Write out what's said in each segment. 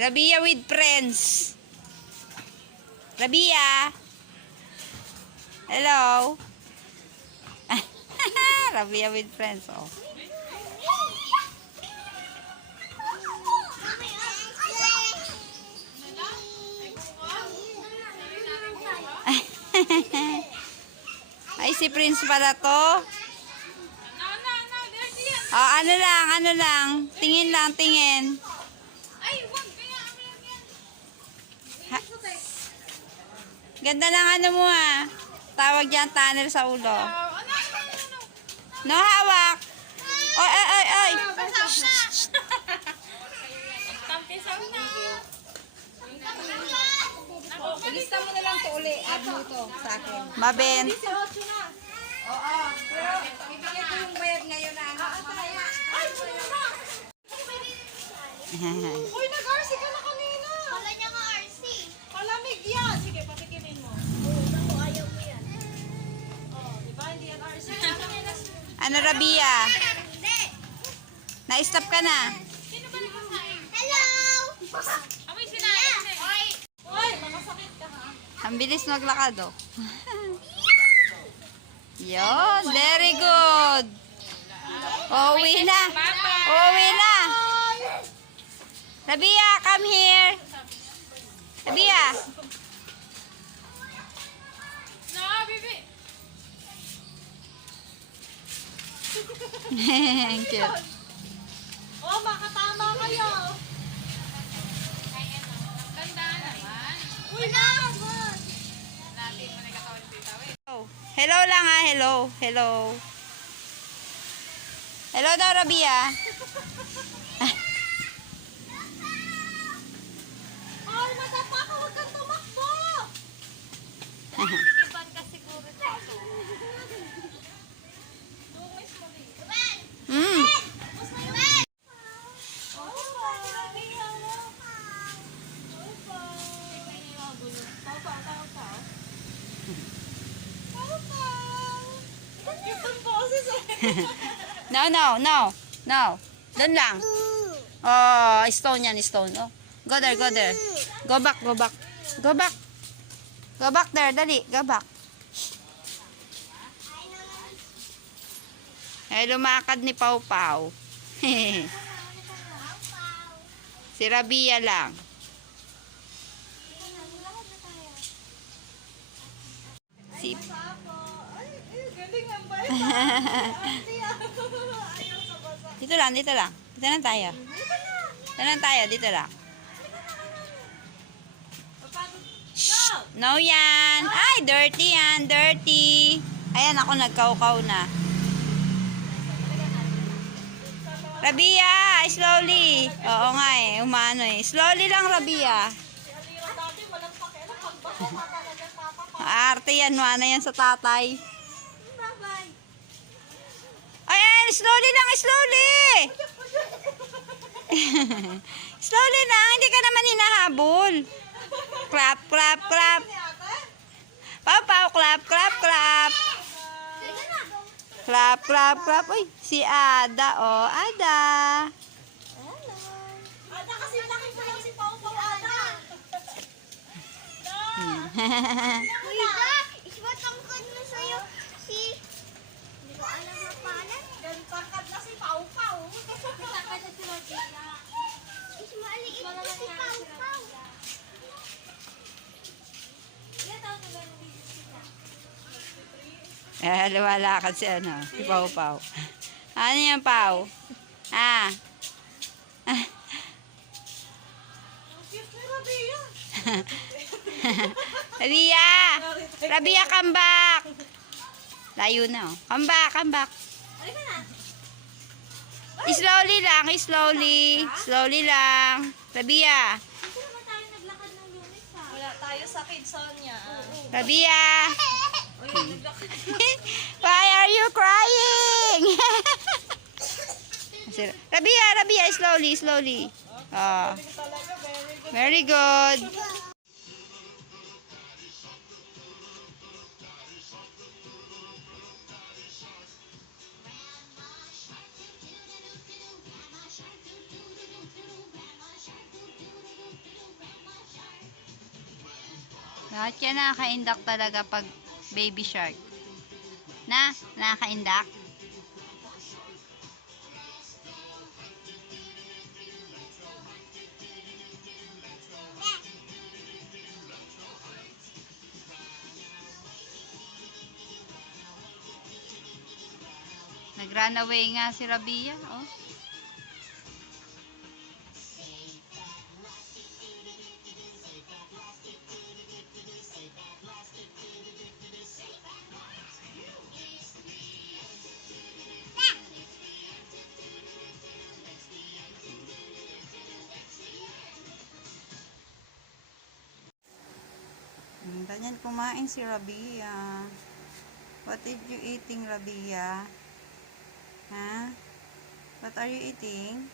Rabia with friends. Rabia. Hello. Rabia with friends. Oh. Ay, si Prince pala to. Oh, ano lang. Tingin lang, tingin. Ganda ng ano mo ah. Tawag dyan, tunnel sa ulo. No, hawak. Oy, oy, oy, oy. Ilista mo na lang ito uli. Add mo ito sa akin. Maben. Oo. Pero ibigay ko yung bayad ngayon na ano. Uy, nag-RC ka na kanina. Wala niya nga RC. Palamig yan. Sige, patikimin mo. Oo, naku, ayaw mo yan. Oh, di ba? Hindi yan RC. Ano, Rabia? Hindi. Na-stop ka na. Hello! Amoy sinain. Oy! Uy, makasakit ka ha. Ang bilis maglakad, oh. Yun, very good. Uwi na. Uwi na. Rabia, come here. Rabia. No, baby. Cute. Oh, makatama kayo. Ganda naman. Uy, naman. Oh, hello lang ah, hello. Hello. Hello daw, Rabia. Ay, madapa ka. Huwag kang tumakbo. Iban ka siguro dito. Dungis mo rin. Mm. No. Doon lang. Oh, stone yan, stone. Oh. Go there. Go back. Go back there, dali. Go back. Ay, lumakad ni Pau Pau. Si Rabia lang. Si Galing ang bayan. Dito lang. Dito lang tayo. Dito lang. No yan. Ay, dirty yan. Dirty. Ayan, ako nagkaukaw na. Rabia, slowly. Oo nga eh, umano eh. Slowly lang, Rabia. Arte yan, mana yan sa tatay. Bye-bye. Ay, slowly lang, slowly. Slowly lang, hindi ka naman hinahabol. Clap. Pau, clap. Clap. Uy, si Ada, oh, Ada. Ada kasi laki pa lang si Pau Pau Ada. Kuya, ismatangkad na sa'yo si... Hindi ko alam na pangalan. Gantangkad na si Pau Pau. Ismatangkad na si Rodina. Ismaliit na si Pau Pau. Lumalakad si si Pau Pau. Ano yan, Pau? Ah. Cute ni Rabia. Rabia, come back. Layo na, oh. Come back. Halika na. Slowly lang. Rabia. Hindi naman tayo naglakad ng Lunes ha. Wala tayo sa Kidsonia. Rabia. Uy, naglakad. Why are you crying? Rabia, slowly. Oh, Talaga, very very good. good. Bakit ka nakaka-indak talaga pag baby shark? Na? Nakaka-indak? Nag-run away nga si Rabia, oh. Ganyan kumain si Rabia. What did you eating, Rabia? Ha? What are you eating?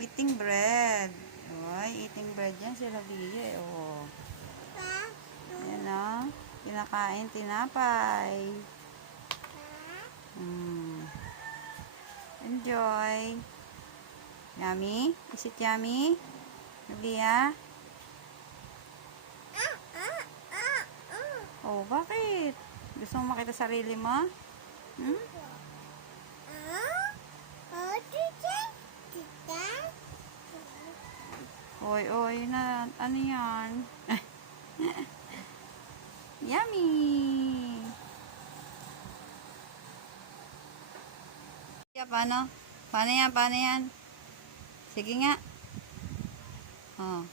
Eating bread. Oy, eating bread yan si Rabia. Oh. Ayan o. Kinakain tinapay. Enjoy. Yummy? Is it yummy? Rabia? Oh, bakit? Gusto mo makita sarili mo? Hmm? Oy, oy, na, ano yan? Yummy! Yeah, paano? Paano yan? Paano yan? Sige nga. Oh.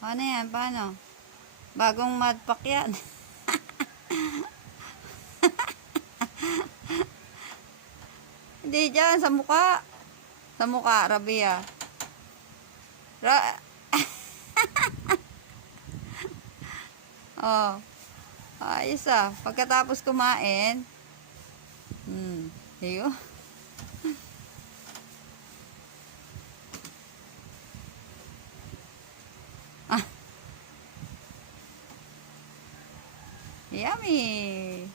Paano yan? Paano? Bagong madpack yan. Hindi dyan, sa mukha. Sa mukha, Rabia. Oh. Ayos ah. Pagkatapos kumain. Ayun. Ah. Yummy.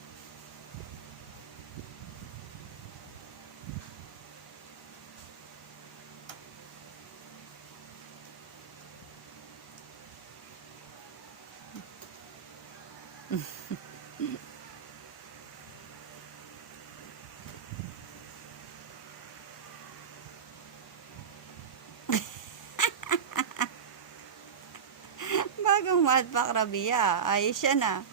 Bagong madpack, Rabia. Ayos yan ah.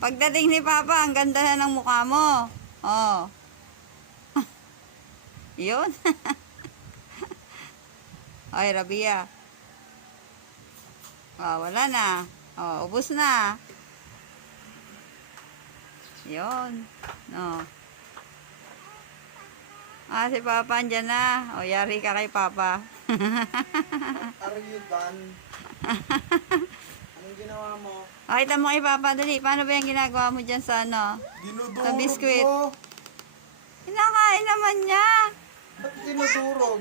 Pagdating ni Papa, ang ganda na ng mukha mo. Oh. Yun. Ay, Rabia. Oh, wala na. Oh, ubos na. Yun. Oh. Ah, si Papa andyan na. O, yari ka kay Papa. Are you done? Anong ginawa mo? Kita mo kay Papa, dali. Paano ba yung ginagawa mo dyan sa ano? Dinudurog Sa biskwit. mo. Kinakain naman niya. Ba't dinudurog?